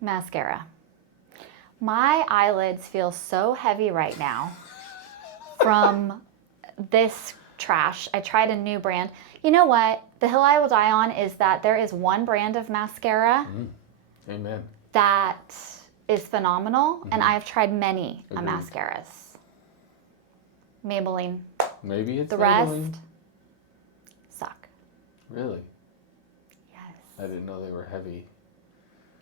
Mascara. My eyelids feel so heavy right now from this trash. I tried a new brand. You know what? The hill I will die on is that there is one brand of mascara Amen. that is phenomenal, and I've tried many mascaras. Maybelline. Maybe it's The Maybelline. rest suck. Really? Yes. I didn't know they were heavy.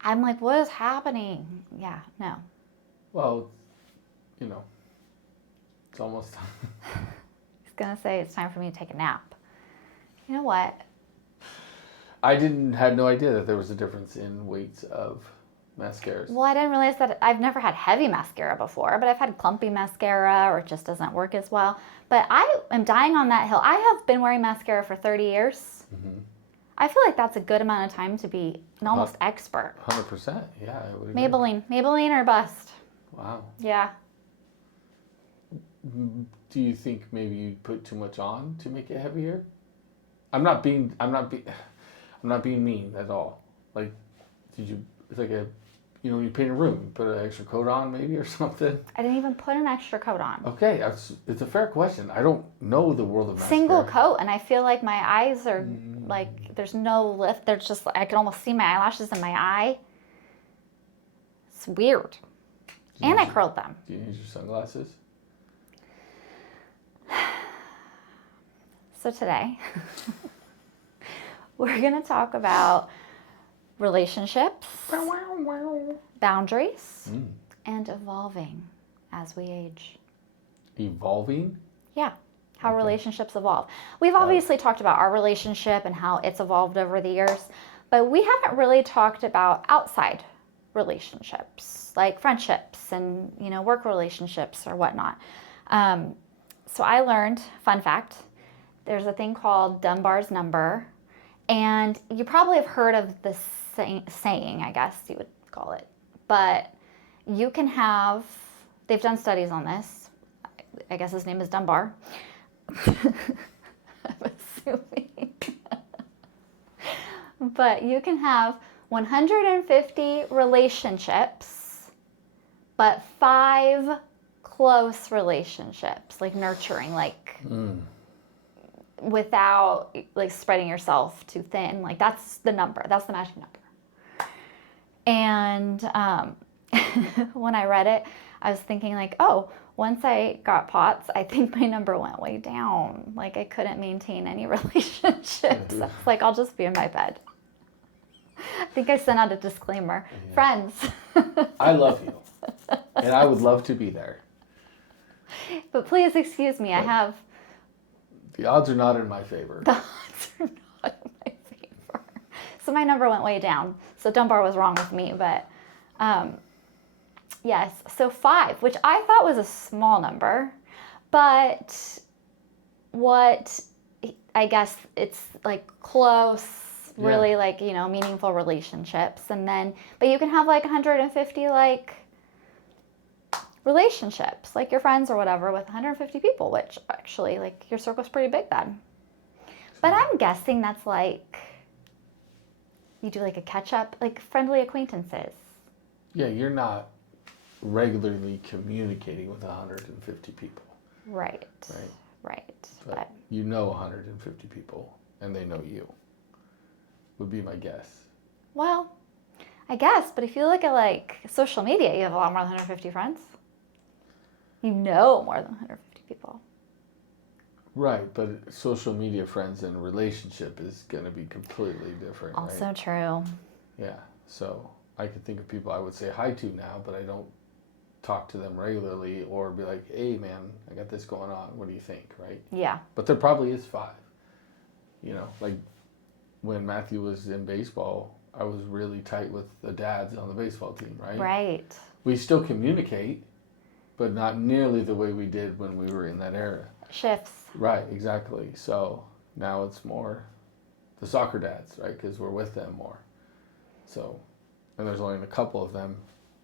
I'm like, what is happening? Yeah, no. Well, you know, it's almost time. He's gonna say it's time for me to take a nap. You know what? I had no idea that there was a difference in weights of mascaras. Well, I didn't realize that. I've never had heavy mascara before, but I've had clumpy mascara or it just doesn't work as well. But I am dying on that hill. I have been wearing mascara for 30 years. I feel like that's a good amount of time to be an almost expert. 100%. Yeah, I would agree. Maybelline or bust. Wow. Yeah. Do you think maybe you put too much on to make it heavier? I'm not being mean at all. Like, did you? It's like when you paint a room, you put an extra coat on maybe or something. I didn't even put an extra coat on. Okay, it's a fair question. I don't know the world of mascara. Single coat, and I feel like my eyes are like there's no lift. There's just I can almost see my eyelashes in my eye. It's weird. And I curled them. Do you use your sunglasses? So today, we're going to talk about relationships, boundaries, and evolving as we age. Evolving? Yeah, how relationships evolve. We've obviously talked about our relationship and how it's evolved over the years, but we haven't really talked about outside relationships, like friendships and, work relationships or whatnot. So I learned, fun fact, there's a thing called Dunbar's number, and you probably have heard of this saying, I guess you would call it, but you can have, they've done studies on this, I guess his name is Dunbar, I'm assuming, but you can have 150 relationships, but 5 close relationships, like nurturing, like without like spreading yourself too thin. Like that's the number. That's the magic number. And when I read it, I was thinking like, oh, once I got POTS, I think my number went way down. Like I couldn't maintain any relationships. I was like, I'll just be in my bed. I think I sent out a disclaimer. Yeah. Friends. I love you. And I would love to be there. But please excuse me, I have... The odds are not in my favor. The odds are not in my favor. So my number went way down. So Dunbar was wrong with me, but yes. So 5, which I thought was a small number, but what I guess it's like close, really like, meaningful relationships. And then, but you can have like 150 like relationships, like your friends or whatever, with 150 people, which actually, like, your circle's pretty big then. But I'm guessing that's like, you do like a catch-up, like friendly acquaintances. Yeah, you're not regularly communicating with 150 people. Right. But you know 150 people, and they know you, would be my guess. Well, I guess, but if you look at like social media, you have a lot more than 150 friends. You know more than 150 people. Right, but social media friends and relationship is going to be completely different, Also right? true. Yeah, so I could think of people I would say hi to now, but I don't talk to them regularly or be like, hey man, I got this going on, what do you think, right? Yeah. But there probably is 5. Like when Matthew was in baseball, I was really tight with the dads on the baseball team, right? Right. We still communicate, but not nearly the way we did when we were in that era. Shifts. Right, exactly. So now it's more the soccer dads, right? Because we're with them more. So, and there's only a couple of them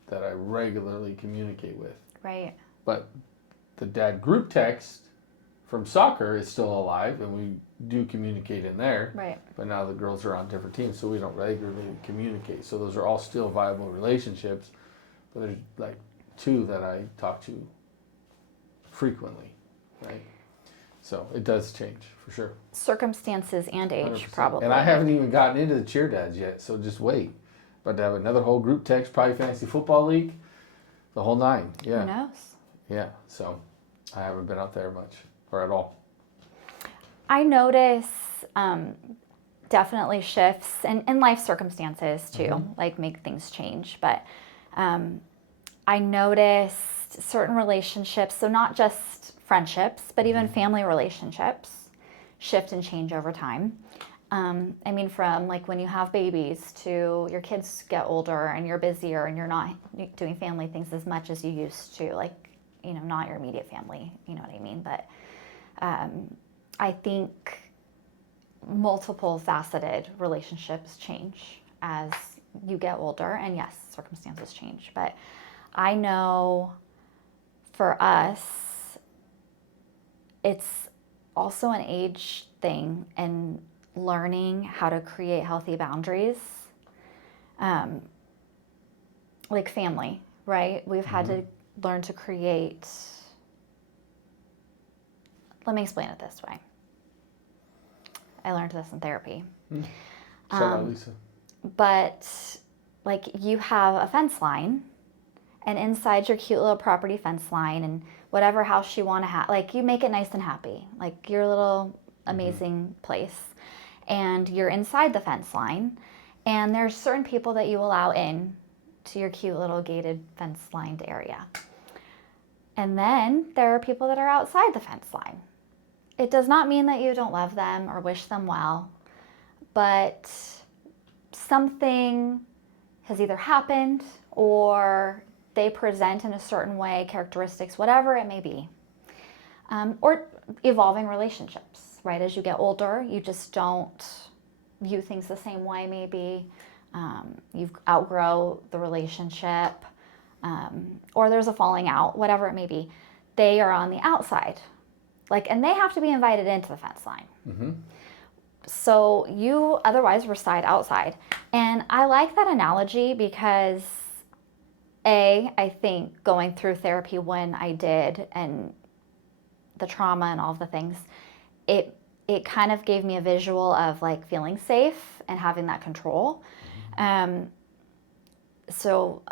that I regularly communicate with. Right. But the dad group text from soccer is still alive, and we do communicate in there. Right. But now the girls are on different teams, so we don't regularly communicate. So those are all still viable relationships. But there's like 2 that I talk to frequently, right? So it does change for sure. Circumstances and age, 100%. probably. And I haven't even gotten into the cheer dads yet, so just wait. But to have another whole group text, probably fantasy football league, the whole 9. Yeah. Who knows? Yeah. So I haven't been out there much or at all. I notice definitely shifts and life circumstances too, like make things change. But I noticed certain relationships, so not just friendships, but even family relationships shift and change over time. I mean, from like when you have babies to your kids get older and you're busier and you're not doing family things as much as you used to, like, you know, not your immediate family, you know what I mean? But I think multiple faceted relationships change as you get older, and yes, circumstances change. But I know for us, it's also an age thing and learning how to create healthy boundaries. Like family, right? We've had to learn to create. Let me explain it this way. I learned this in therapy. Shout out, Lisa. But like you have a fence line, and inside your cute little property fence line and whatever house you want to have, like you make it nice and happy, like your little amazing place. And you're inside the fence line, and there's certain people that you allow in to your cute little gated fence lined area. And then there are people that are outside the fence line. It does not mean that you don't love them or wish them well, but something has either happened or they present in a certain way, characteristics, whatever it may be. Or evolving relationships, right? As you get older, you just don't view things the same way, maybe. You've outgrow the relationship, or there's a falling out, whatever it may be. They are on the outside, and they have to be invited into the fence line. So you otherwise reside outside. And I like that analogy because I think going through therapy when I did, and the trauma and all the things, it kind of gave me a visual of like feeling safe and having that control. So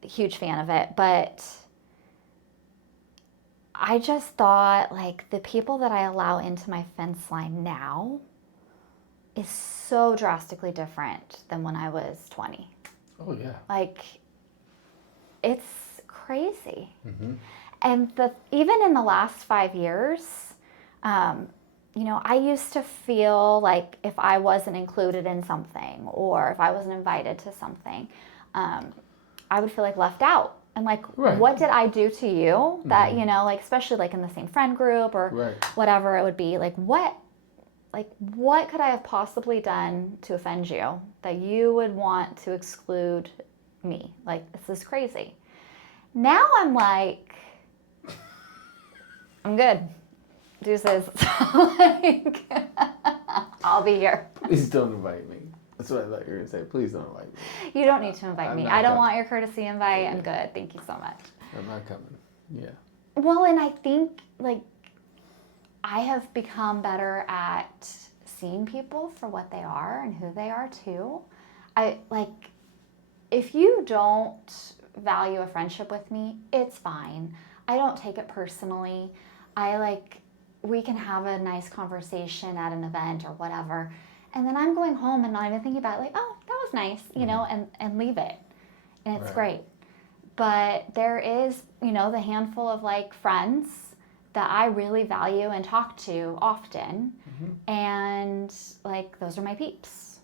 huge fan of it. But I just thought like the people that I allow into my fence line now is so drastically different than when I was 20. Oh yeah. Like it's crazy. And even in the last 5 years, you know, I used to feel like if I wasn't included in something or if I wasn't invited to something, I would feel like left out. And like, what did I do to you that, you know, like, especially like in the same friend group or whatever it would be, like what could I have possibly done to offend you that you would want to exclude me? Like, this is crazy. Now I'm like, I'm good. Deuces. Like, I'll be here. Please don't invite me. That's what I thought you were going to say. Please don't invite me. You don't need to invite me. I don't want your courtesy invite. I'm good. Thank you so much. I'm not coming. Yeah. Well, and I think, like, I have become better at seeing people for what they are and who they are, too. If you don't value a friendship with me, it's fine. I don't take it personally. We can have a nice conversation at an event or whatever. And then I'm going home and not even thinking about it, like, oh, that was nice, you know, and leave it. And it's great. But there is, you know, the handful of like friends that I really value and talk to often. And like, those are my peeps.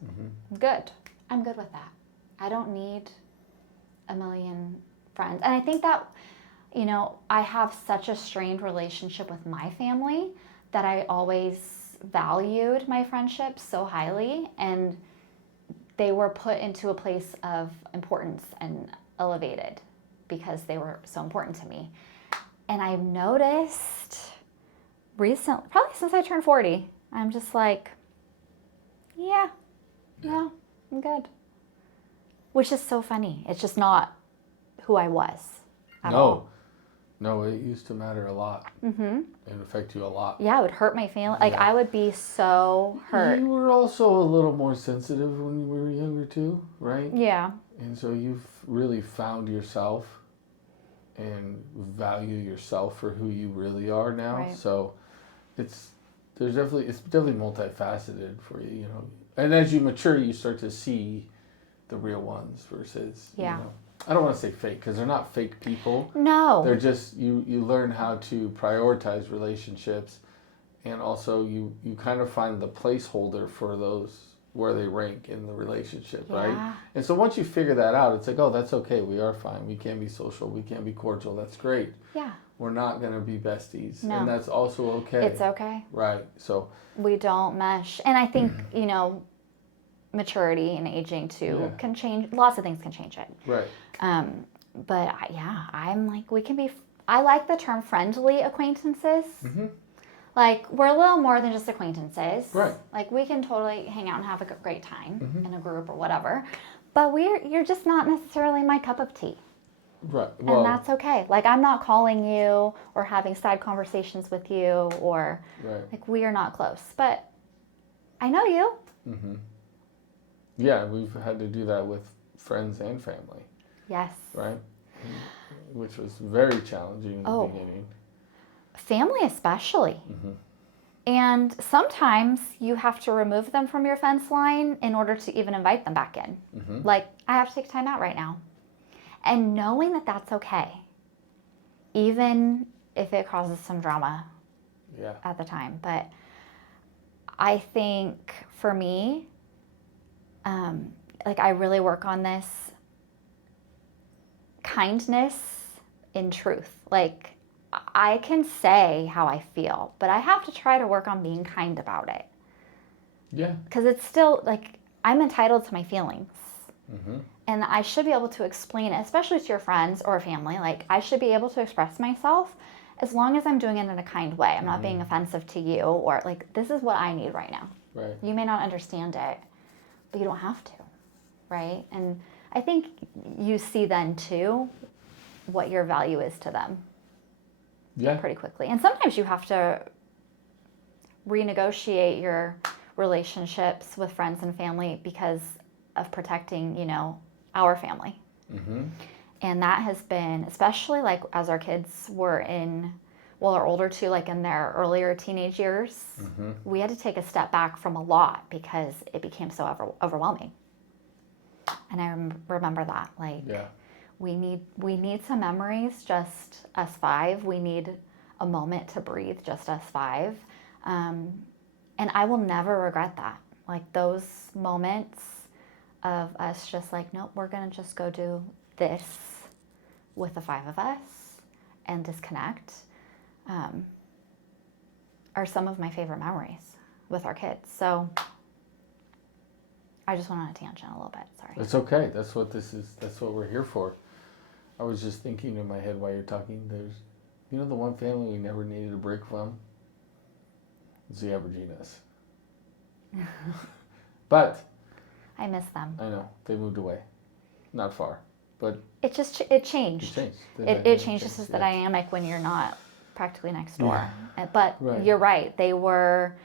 Good. I'm good with that. I don't need a million friends. And I think that, you know, I have such a strained relationship with my family that I always valued my friendships so highly, and they were put into a place of importance and elevated because they were so important to me. And I've noticed recently, probably since I turned 40, I'm just like, yeah, no, I'm good. Which is so funny. It's just not who I was at all. No, it used to matter a lot. Mm-hmm. It would affect you a lot. Yeah, it would hurt my feelings. Like, I would be so hurt. You were also a little more sensitive when you were younger too, right? Yeah. And so you've really found yourself and value yourself for who you really are now. Right. So it's definitely multifaceted for you, you know. And as you mature, you start to see the real ones versus, Yeah. you know, I don't want to say fake because they're not fake people. No. They're just, you learn how to prioritize relationships, and also you kind of find the placeholder for those where they rank in the relationship, right? And so once you figure that out, it's like, oh, that's okay. We are fine. We can be social. We can be cordial. That's great. Yeah. We're not going to be besties. No. And that's also okay. It's okay. Right. So we don't mesh. And I think, you know, maturity and aging too can change. Lots of things can change it. Right. But yeah, I'm like, I like the term friendly acquaintances. Mm-hmm. Like, we're a little more than just acquaintances. Right. Like, we can totally hang out and have a great time in a group or whatever. But you're just not necessarily my cup of tea. Right. Well, and that's okay. Like, I'm not calling you or having side conversations with you or, like, we are not close. But I know you. Mm-hmm. Yeah, we've had to do that with friends and family. Yes. Right? Which was very challenging in the beginning. Family especially. Mm-hmm. And sometimes you have to remove them from your fence line in order to even invite them back in. Mm-hmm. Like, I have to take time out right now. And knowing that that's okay, even if it causes some drama at the time. But I think for me, like, I really work on this kindness in truth. Like, I can say how I feel, but I have to try to work on being kind about it. Yeah. Because it's still, like, I'm entitled to my feelings. Mm-hmm. And I should be able to explain it, especially to your friends or family. Like, I should be able to express myself as long as I'm doing it in a kind way. I'm not being offensive to you or, like, this is what I need right now. Right. You may not understand it, but you don't have to, right? And I think you see then, too, what your value is to them. Yeah. Pretty quickly. And sometimes you have to renegotiate your relationships with friends and family because of protecting, you know, our family. Mm-hmm. And that has been, especially like as our kids were are older too, like in their earlier teenage years, we had to take a step back from a lot because it became so overwhelming. And I remember that, like, we need some memories, just us five. We need a moment to breathe, just us five. And I will never regret that. Like, those moments of us just like, nope, we're going to just go do this with the five of us and disconnect, are some of my favorite memories with our kids. So I just went on a tangent a little bit. Sorry. It's okay. That's what this is. That's what we're here for. I was just thinking in my head while you're talking, there's, you know, the one family we never needed a break from? It's the Aborginas. But I miss them. I know. They moved away. Not far. But it changed. It changed. It changes the dynamic when you're not practically next door. Yeah. But you're right. They were,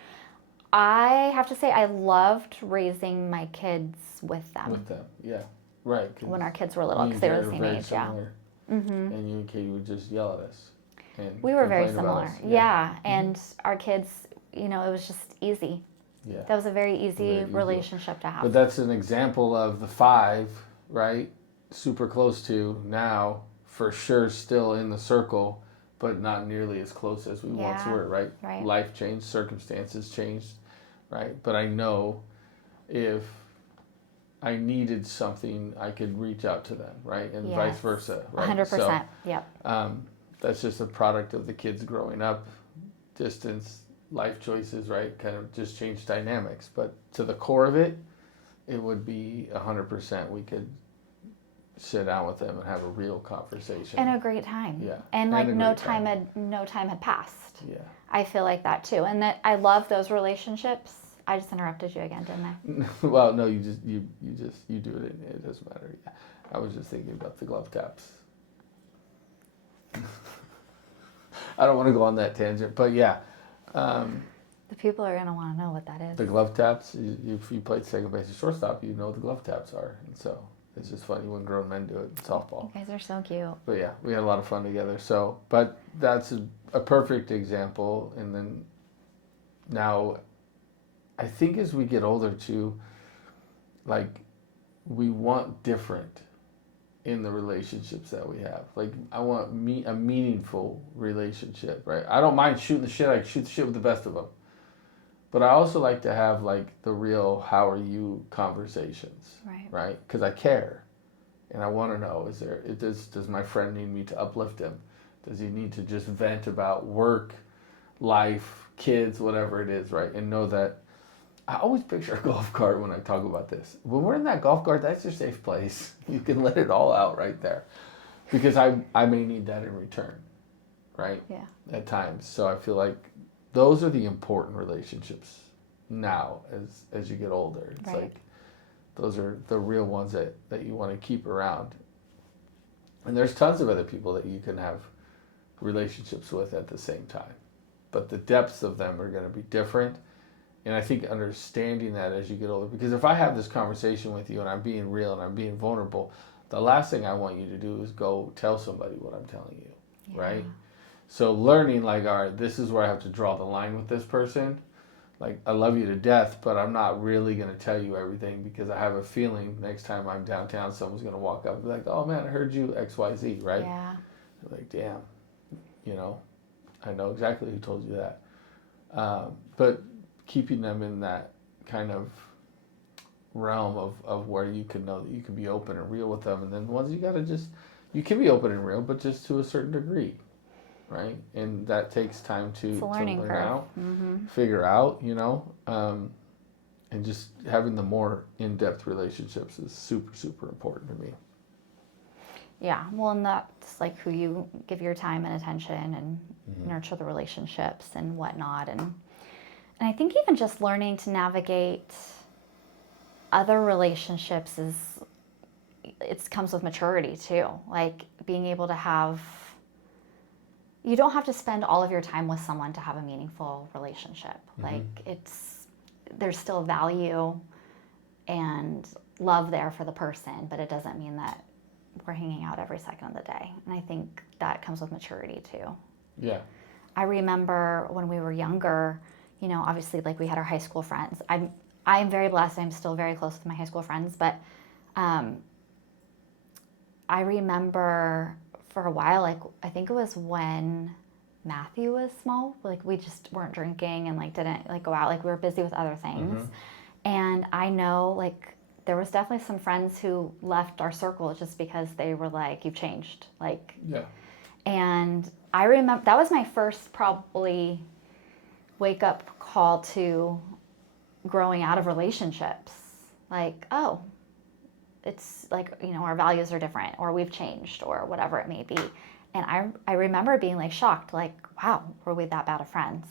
I have to say, I loved raising my kids with them. Yeah. Right. When our kids were little, because they were the same age, Mm-hmm. And you and Katie would just yell at us. And we were very similar. Yeah. And our kids, you know, it was just easy. Yeah. That was a very easy relationship to have. But that's an example of the five, right? Super close to now, for sure still in the circle, but not nearly as close as we once were, right? Life changed, circumstances changed, right? But I know if I needed something, I could reach out to them, right? And vice versa, right? 100%, so, yep. That's just a product of the kids growing up, distance, life choices, right? Kind of just change dynamics. But to the core of it, it would be 100%. We could sit down with them and have a real conversation. And a great time. Yeah. And like a no great time had passed. Yeah. I feel like that too. And that I love those relationships. I just interrupted you again, didn't I? Well, no, you do it. It doesn't matter. Yeah. I was just thinking about the glove taps. I don't want to go on that tangent, but yeah. The people are gonna want to know what that is. The glove taps. If you played second base or shortstop, you know what the glove taps are, and so it's just funny when grown men do it in softball. You guys are so cute. But yeah, we had a lot of fun together. So, but that's a perfect example. And then now, I think as we get older too, like we want different in the relationships that we have. Like I want a meaningful relationship, right? I don't mind shooting the shit. I shoot the shit with the best of them. But I also like to have like the real "how are you" conversations, right? Because I care, and I want to know: does my friend need me to uplift him? Does he need to just vent about work, life, kids, whatever it is, right? And know that I always picture a golf cart when I talk about this. When we're in that golf cart, that's your safe place. You can let it all out right there, because I may need that in return, right? Yeah. At times, so I feel like those are the important relationships now as you get older. It's like those are the real ones that you want to keep around. And there's tons of other people that you can have relationships with at the same time. But the depths of them are going to be different. And I think understanding that as you get older, because if I have this conversation with you and I'm being real and I'm being vulnerable, the last thing I want you to do is go tell somebody what I'm telling you, right? So learning like, all right, this is where I have to draw the line with this person. Like, I love you to death, but I'm not really going to tell you everything because I have a feeling next time I'm downtown, someone's going to walk up and be like, oh man, I heard you X, Y, Z, right? Yeah. Like, damn, I know exactly who told you that. But keeping them in that kind of realm of where you can know that you can be open and real with them. And then ones you can be open and real, but just to a certain degree. Right, and that takes time to learn out, figure out, and just having the more in-depth relationships is super, super important to me. Yeah, well, and that's like who you give your time and attention and nurture the relationships and whatnot, and I think even just learning to navigate other relationships it comes with maturity too, like being able to have. You don't have to spend all of your time with someone to have a meaningful relationship. Like there's still value and love there for the person, but it doesn't mean that we're hanging out every second of the day. And I think that comes with maturity too. Yeah. I remember when we were younger, obviously like we had our high school friends. I'm very blessed. I'm still very close with my high school friends, but I remember for a while, like I think it was when Matthew was small, like we just weren't drinking and like didn't like go out, like we were busy with other things. And I know like there was definitely some friends who left our circle just because they were like, you've changed, like. Yeah. And I remember that was my first probably wake up call to growing out of relationships. Like, oh, it's like, our values are different or we've changed or whatever it may be. And I remember being like shocked, like, wow, were we that bad of friends?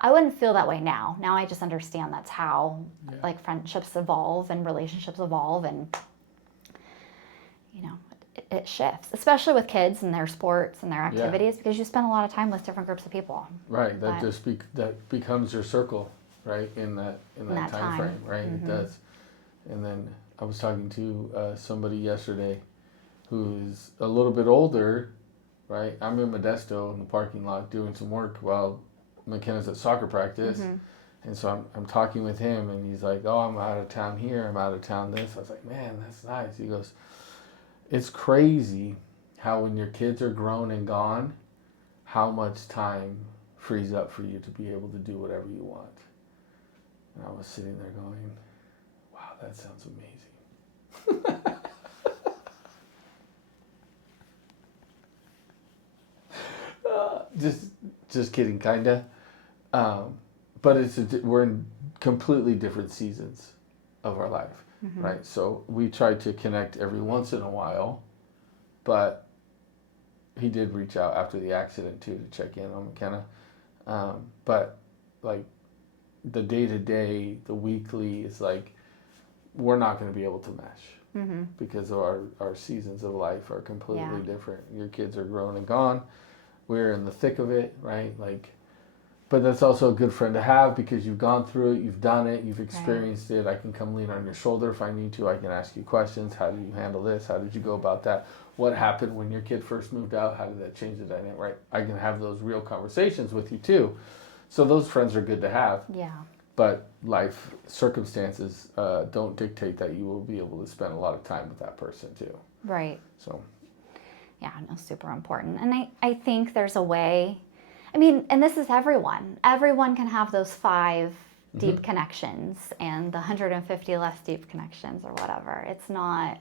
I wouldn't feel that way now. Now I just understand that's how like friendships evolve and relationships evolve and, it shifts, especially with kids and their sports and their activities because you spend a lot of time with different groups of people. Right. That that becomes your circle, right? In that time frame, right? It does. And then I was talking to somebody yesterday who's a little bit older, right? I'm in Modesto in the parking lot doing some work while McKenna's at soccer practice. And so I'm talking with him and he's like, oh, I'm out of town here. I'm out of town this. I was like, man, that's nice. He goes, it's crazy how when your kids are grown and gone, how much time frees up for you to be able to do whatever you want. And I was sitting there going, wow, that sounds amazing. Just kidding, kinda. But we're in completely different seasons of our life, right? So we try to connect every once in a while, but he did reach out after the accident too to check in on McKenna. But like the day-to-day, the weekly is like, we're not going to be able to mesh because of our seasons of life are completely different. Your kids are grown and gone. We're in the thick of it, right? Like, but that's also a good friend to have because you've gone through it, you've done it, you've experienced it. I can come lean on your shoulder if I need to. I can ask you questions. How did you handle this? How did you go about that? What happened when your kid first moved out? How did that change the dynamic, right? I can have those real conversations with you too. So those friends are good to have. Yeah. But life circumstances don't dictate that you will be able to spend a lot of time with that person too. Right. So. Yeah, no, super important. And I think there's a way, I mean, and this is everyone. Everyone can have those 5 deep connections and the 150 less deep connections or whatever. It's not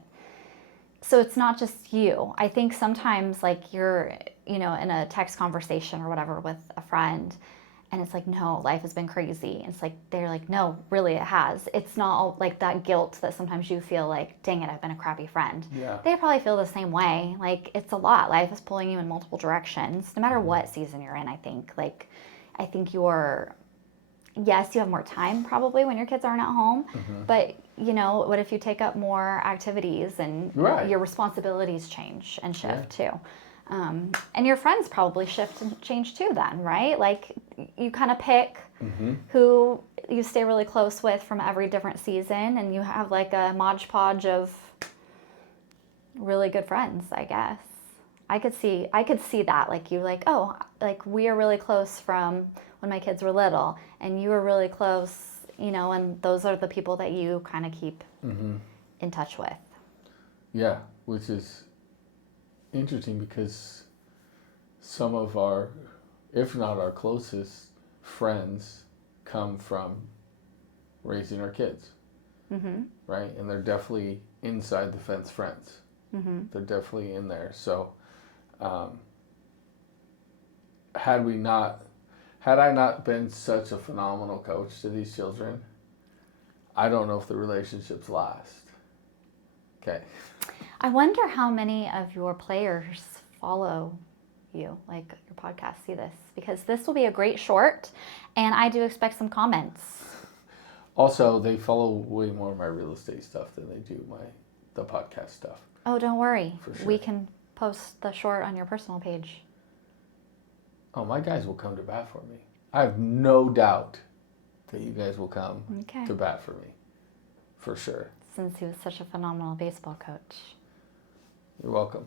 just you. I think sometimes like you're, in a text conversation or whatever with a friend, and it's like, no, life has been crazy. And it's like, they're like, no, really it has. It's not like that guilt that sometimes you feel like, dang it, I've been a crappy friend. Yeah. They probably feel the same way. Like, it's a lot. Life is pulling you in multiple directions, no matter what season you're in, I think. Like, I think yes, you have more time probably when your kids aren't at home, but what if you take up more activities and your responsibilities change and shift too? And your friends probably shift and change too then, right? Like you kind of pick who you stay really close with from every different season, and you have like a modge podge of really good friends, I guess. I could see that, like you like, oh, like we are really close from when my kids were little, and you were really close, and those are the people that you kind of keep in touch with. Yeah, which is interesting because some of our, if not our closest friends, come from raising our kids, right? And they're definitely inside the fence friends. They're definitely in there. So, had I not been such a phenomenal coach to these children, I don't know if the relationships last. Okay. I wonder how many of your players follow you, like your podcast, see this, because this will be a great short, and I do expect some comments. Also, they follow way more of my real estate stuff than they do the podcast stuff. Oh, don't worry. For sure. We can post the short on your personal page. Oh, my guys will come to bat for me. I have no doubt that you guys will come to bat for me. For sure. Since he was such a phenomenal baseball coach. You're welcome.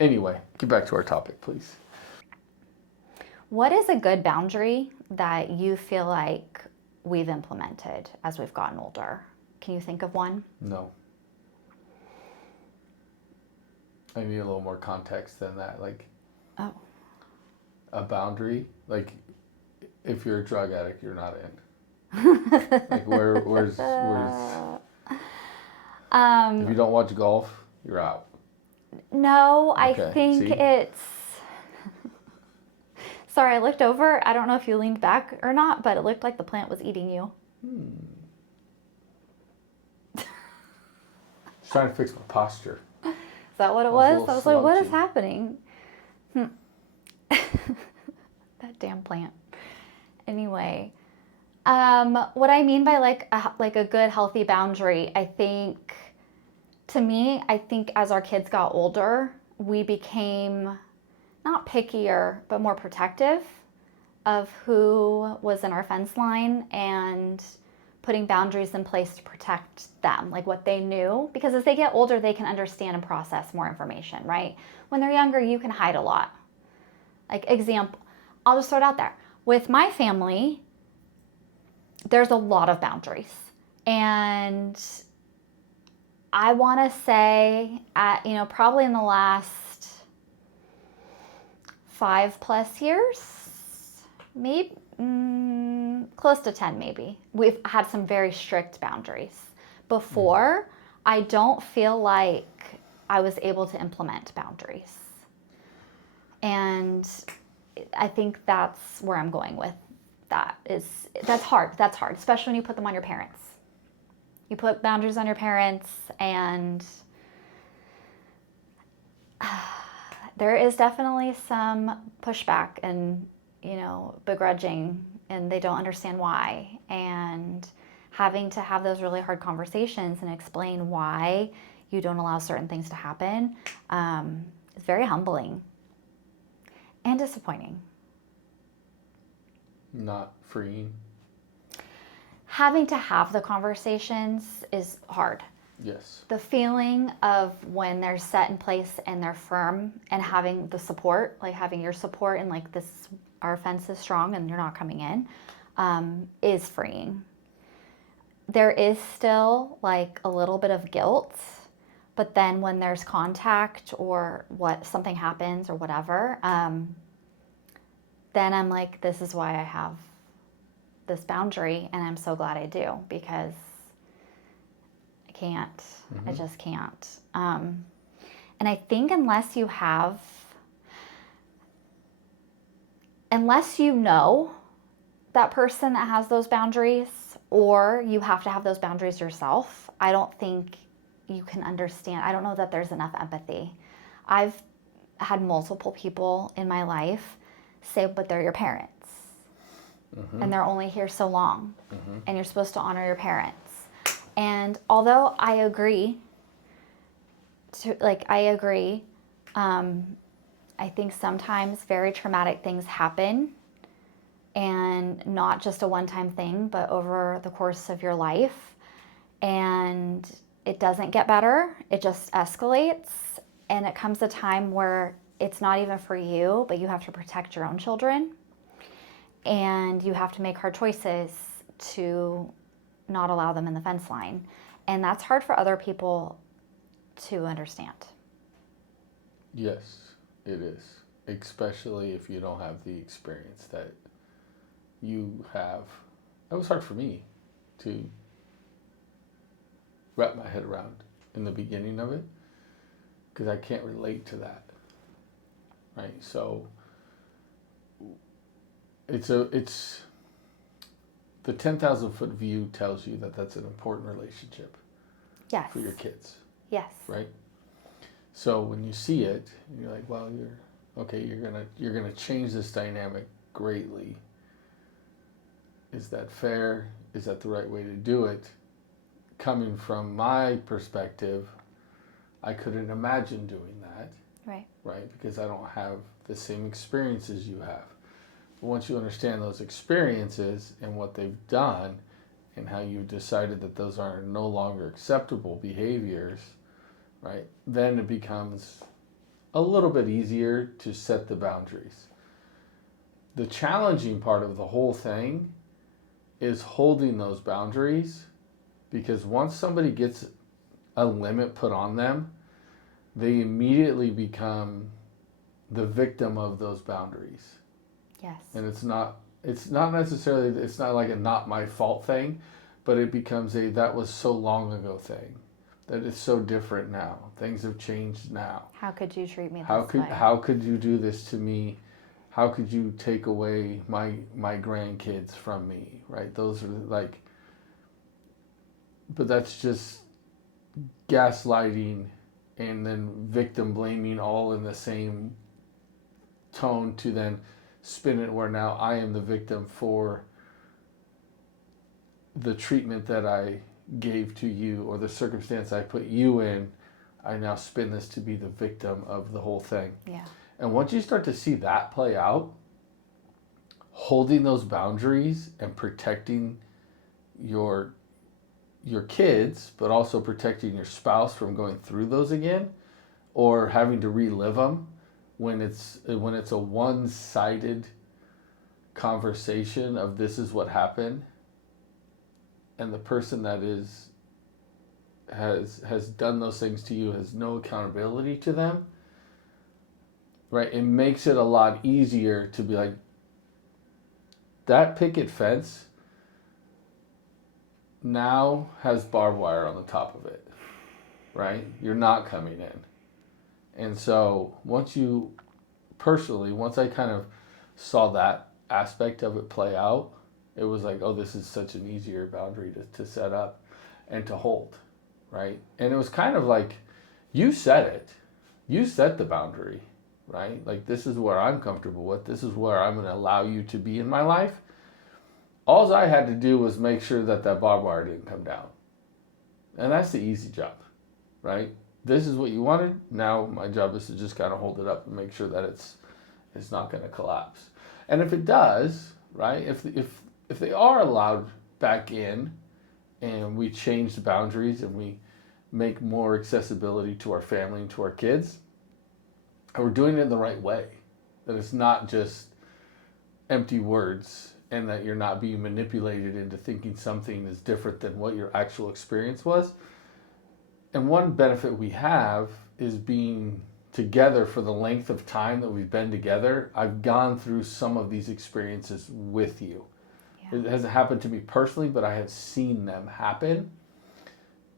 Anyway, get back to our topic, please. What is a good boundary that you feel like we've implemented as we've gotten older? Can you think of one? No. I need a little more context than that. Like, a boundary? Like, if you're a drug addict, you're not in. Like, where's if you don't watch golf, you're out. No, I Okay, think see? it's... Sorry, I looked over. I don't know if you leaned back or not, but it looked like the plant was eating you. Just trying to fix my posture. Is that what it I was? I was like, what is slouchy. happening? That damn plant. Anyway, what I mean by like a good healthy boundary, I think, to me, I think as our kids got older, we became not pickier, but more protective of who was in our fence line and putting boundaries in place to protect them, like what they knew. Because as they get older, they can understand and process more information, right? When they're younger, you can hide a lot. Like example, I'll just throw it out there. With my family, there's a lot of boundaries. And I want to say probably in the last 5+ years, maybe close to 10 maybe, we've had some very strict boundaries. Before, I don't feel like I was able to implement boundaries. And I think that's where I'm going with that. That's hard, especially when you put them on your parents. You put boundaries on your parents, and There is definitely some pushback and, begrudging, and they don't understand why. And having to have those really hard conversations and explain why you don't allow certain things to happen is very humbling and disappointing. Not freeing. Having to have the conversations is hard. Yes. The feeling of when they're set in place and they're firm, and having the support, like having your support and like this, our fence is strong and you're not coming in, is freeing. There is still like a little bit of guilt, but then when there's contact or something happens or whatever, then I'm like, this is why I have this boundary, and I'm so glad I do, because I can't. I just can't. And I think unless you know that person that has those boundaries, or you have to have those boundaries yourself, I don't think you can understand. I don't know that there's enough empathy. I've had multiple people in my life say, but they're your parents. And they're only here so long. And you're supposed to honor your parents. And although I agree, I think sometimes very traumatic things happen, and not just a one-time thing, but over the course of your life. And it doesn't get better. It just escalates. And it comes a time where it's not even for you, but you have to protect your own children. And you have to make hard choices to not allow them in the fence line. And that's hard for other people to understand. Yes, it is. Especially if you don't have the experience that you have. That was hard for me to wrap my head around in the beginning of it, because I can't relate to that. Right? So it's the 10,000 foot view tells you that that's an important relationship. Yes. For your kids. Yes. Right? So when you see it, you're like, well, you're gonna change this dynamic greatly. Is that fair? Is that the right way to do it? Coming from my perspective, I couldn't imagine doing that. Right. Right? Because I don't have the same experiences you have. But once you understand those experiences and what they've done, and how you decided that those are no longer acceptable behaviors, right? Then it becomes a little bit easier to set the boundaries. The challenging part of the whole thing is holding those boundaries, because once somebody gets a limit put on them, they immediately become the victim of those boundaries. Yes. And it's not necessarily, it's not like a not my fault thing, but it becomes a that was so long ago thing. That it's so different now. Things have changed now. How could you treat me this way? How could you do this to me? How could you take away my grandkids from me? Right? Those are like, but that's just gaslighting and then victim blaming all in the same tone, to then spin it where now I am the victim for the treatment that I gave to you, or the circumstance I put you in. I now spin this to be the victim of the whole thing. Yeah. And once you start to see that play out, holding those boundaries and protecting your kids, but also protecting your spouse from going through those again, or having to relive them when it's a one-sided conversation of this is what happened, and the person that has done those things to you has no accountability to them, right? It makes it a lot easier to be like, that picket fence now has barbed wire on the top of it, right? You're not coming in. And so once I kind of saw that aspect of it play out, it was like, oh, this is such an easier boundary to set up and to hold, right? And it was kind of like, you said it. You set the boundary, right? Like, this is where I'm comfortable with. This is where I'm going to allow you to be in my life. All I had to do was make sure that barbed wire didn't come down. And that's the easy job, right? This is what you wanted. Now my job is to just kind of hold it up and make sure that it's not going to collapse. And if it does, right? If they are allowed back in, and we change the boundaries and we make more accessibility to our family and to our kids, and we're doing it in the right way, that it's not just empty words, and that you're not being manipulated into thinking something is different than what your actual experience was. And one benefit we have is being together for the length of time that we've been together. I've gone through some of these experiences with you. Yeah. It hasn't happened to me personally, but I have seen them happen.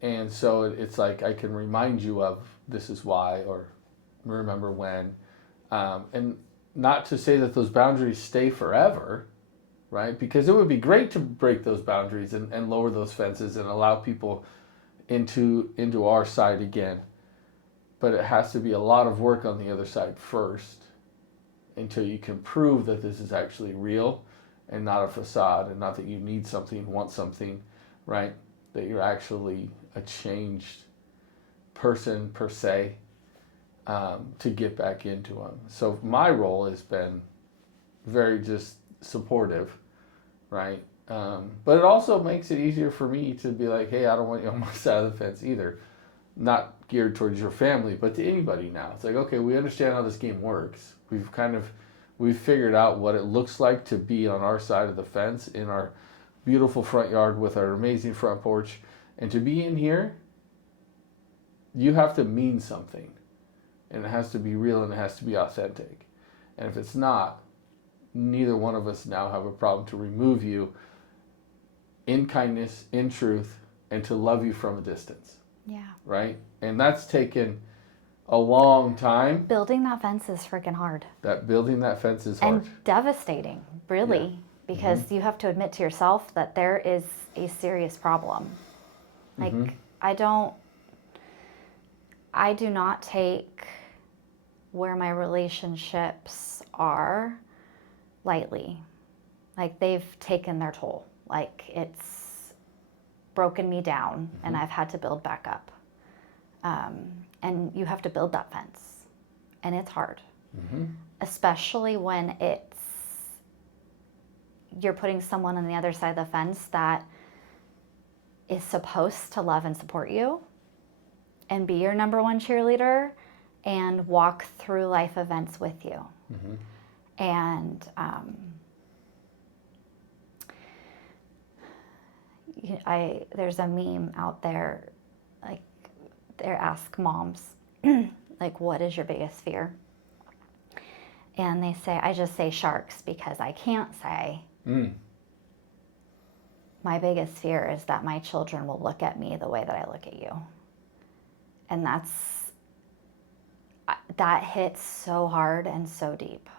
And so it's like I can remind you of this is why, or remember when. And not to say that those boundaries stay forever, right? Because it would be great to break those boundaries and lower those fences and allow people into our side again. But it has to be a lot of work on the other side first, until you can prove that this is actually real and not a facade, and not that you need something, want something, right? That you're actually a changed person per se, to get back into them. So my role has been very just supportive, right? But it also makes it easier for me to be like, hey, I don't want you on my side of the fence either. Not geared towards your family, but to anybody now. It's like, okay, we understand how this game works. We've figured out what it looks like to be on our side of the fence in our beautiful front yard with our amazing front porch. And to be in here, you have to mean something. And it has to be real and it has to be authentic. And if it's not, neither one of us now have a problem to remove you in kindness, in truth, and to love you from a distance. Yeah. Right? And that's taken a long time. Building that fence is freaking hard. Building that fence is hard. And devastating, really, yeah. Because you have to admit to yourself that there is a serious problem. Like, I do not take where my relationships are lightly. Like, they've taken their toll. Like, it's broken me down, and I've had to build back up. And you have to build that fence, and it's hard, especially when you're putting someone on the other side of the fence that is supposed to love and support you and be your number one cheerleader and walk through life events with you. And there's a meme out there, like, they ask moms, like, what is your biggest fear? And they say, I just say sharks, because I can't say my biggest fear is that my children will look at me the way that I look at you. And that hits so hard and so deep.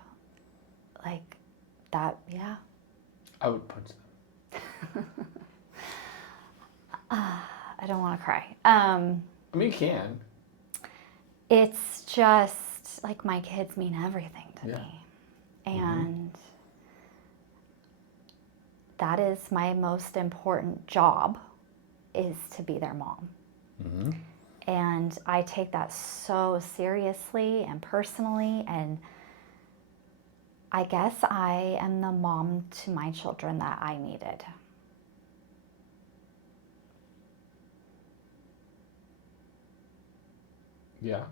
Like, that, yeah. I would punch them. I don't want to cry. I mean, you can. It's just, like, my kids mean everything to me. And that is my most important job, is to be their mom. And I take that so seriously and personally, and I guess I am the mom to my children that I needed. Yeah.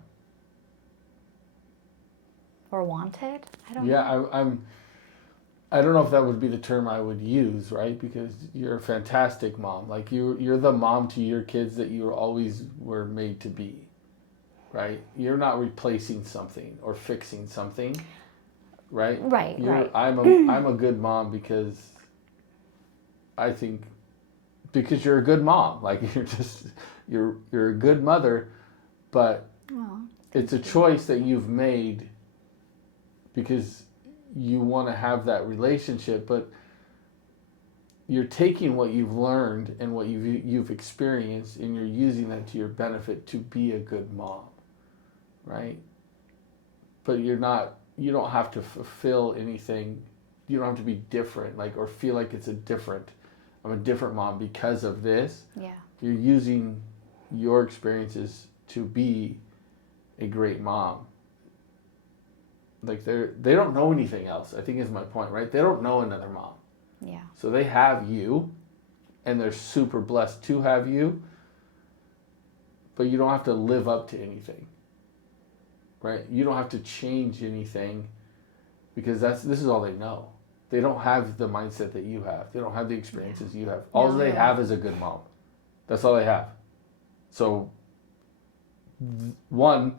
Or wanted? I don't know. Yeah, I don't know if that would be the term I would use, right? Because you're a fantastic mom. Like, you're the mom to your kids that you always were made to be, right? You're not replacing something or fixing something, right? Right. I'm a good mom because you're a good mom. Like, you're a good mother, but it's a choice that you've made because you want to have that relationship, but you're taking what you've learned and what you've experienced, and you're using that to your benefit to be a good mom, right? but you don't have to fulfill anything. You don't have to be different, like, or feel like I'm a different mom because of this. Yeah. You're using your experiences to be a great mom. Like they don't know anything else, I think is my point, right? They don't know another mom. Yeah. So they have you, and they're super blessed to have you, but you don't have to live up to anything, right? You don't have to change anything because this is all they know. They don't have the mindset that you have. They don't have the experiences you have. All they have is a good mom. That's all they have. So, one,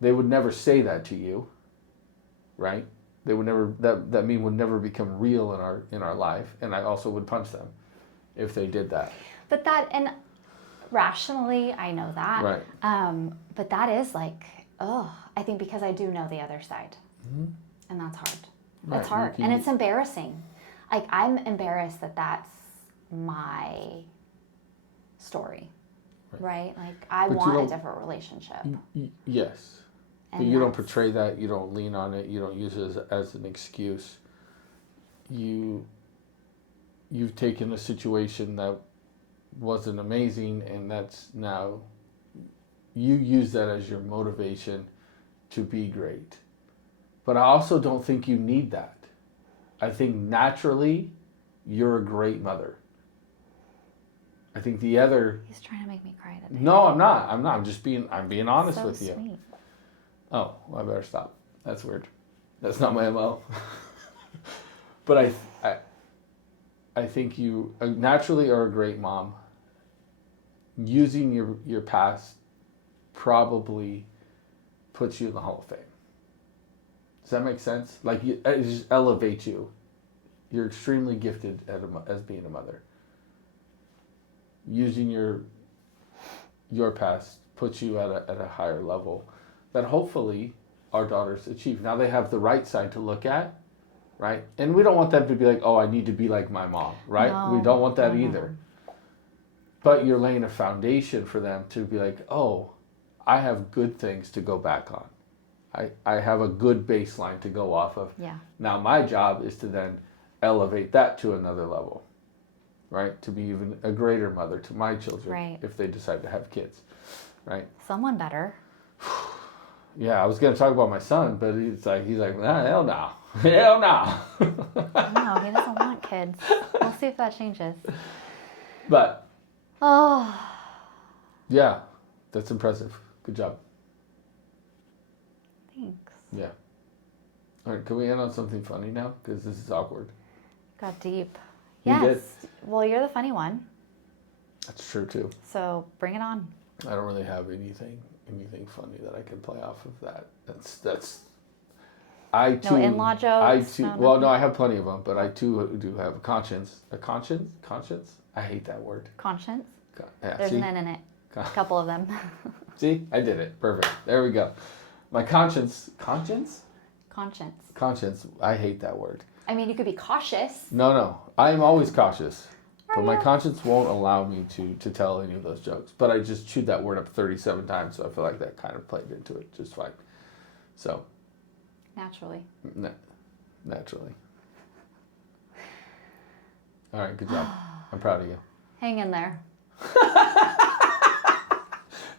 they would never say that to you, right? They would never. That meme would never become real in our life, and I also would punch them if they did that. But and rationally, I know that. Right. But that is like, I think because I do know the other side, and that's hard. That's hard, and it's embarrassing. Like, I'm embarrassed that that's my story, right? Like, I want a different relationship. Yes, but you don't portray that. You don't lean on it. You don't use it as an excuse. You've taken a situation that wasn't amazing, and that's now you use that as your motivation to be great. But I also don't think you need that. I think naturally you're a great mother. I think the other... He's trying to make me cry today. No, I'm not. I'm being honest so with sweet. you. Oh, well, I better stop. That's weird. That's not my MO. But I think you naturally are a great mom. Using your past probably puts you in the Hall of Fame. Does that make sense? Like, it just elevates you. You're extremely gifted as being a mother. Using your past puts you at a higher level that hopefully our daughters achieve. Now they have the right side to look at, right? And we don't want them to be like, oh, I need to be like my mom, right? No, we don't want that either. But you're laying a foundation for them to be like, oh, I have good things to go back on. I have a good baseline to go off of. Yeah. Now my job is to then elevate that to another level, right? To be even a greater mother to my children, right, if they decide to have kids, right? Someone better. Yeah, I was going to talk about my son, but he's like, nah, hell no. Hell no. No, he doesn't want kids. We'll see if that changes. But, oh, yeah, that's impressive. Good job. Thanks. Yeah. All right, can we end on something funny now? Because this is awkward. Got deep. You Yes. did. Well, you're the funny one. That's true, too. So bring it on. I don't really have anything funny that I can play off of that. That's. I too. No in-law jokes. I too. No, well, no, I have plenty of them, but I too do have a conscience. A conscience? Conscience? I hate that word. Conscience. Yeah, There's see? an N in it. A couple of them. See, I did it. Perfect. There we go. My conscience. Conscience? Conscience. Conscience. I hate that word. I mean, you could be cautious. No. I am always cautious. Are But my you? conscience won't allow me to tell any of those jokes. But I just chewed that word up 37 times, so I feel like that kind of played into it just fine. So. Naturally. Naturally. All right, good job. I'm proud of you. Hang in there.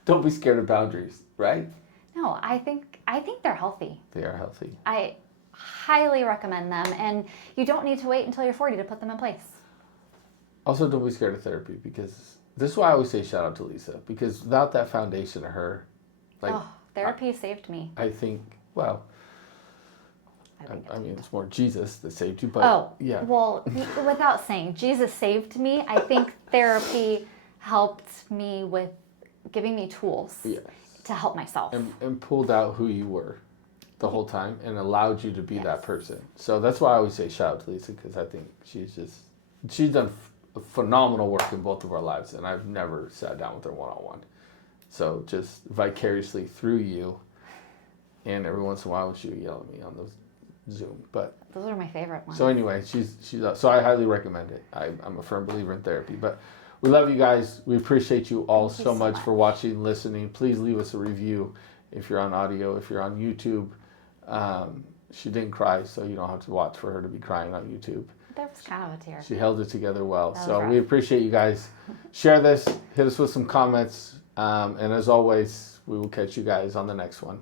Don't be scared of boundaries, right? No, I think they're healthy. They are healthy. I highly recommend them, and you don't need to wait until you're 40 to put them in place. Also, don't be scared of therapy, because this is why I always say shout out to Lisa, because without that foundation of her, like, therapy saved me. I think, well, I mean, it's more Jesus that saved you, but yeah. Well, without saying Jesus saved me, I think therapy helped me with giving me tools to help myself. And pulled out who you were the whole time and allowed you to be that person. So that's why I always say shout out to Lisa, because I think she's done phenomenal work in both of our lives, and I've never sat down with her one-on-one. So just vicariously through you, and every once in a while she would yell at me on those Zoom. But those are my favorite ones. so anyway, she's so I highly recommend it. I'm a firm believer in therapy. But we love you guys. We appreciate you all Thank you so much for watching, listening. Please leave us a review if you're on audio, if you're on YouTube. She didn't cry, so you don't have to watch for her to be crying on YouTube. That was kind of a tear. She held it together well. That was So rough. we appreciate you guys. Share this. Hit us with some comments. And as always, we will catch you guys on the next one.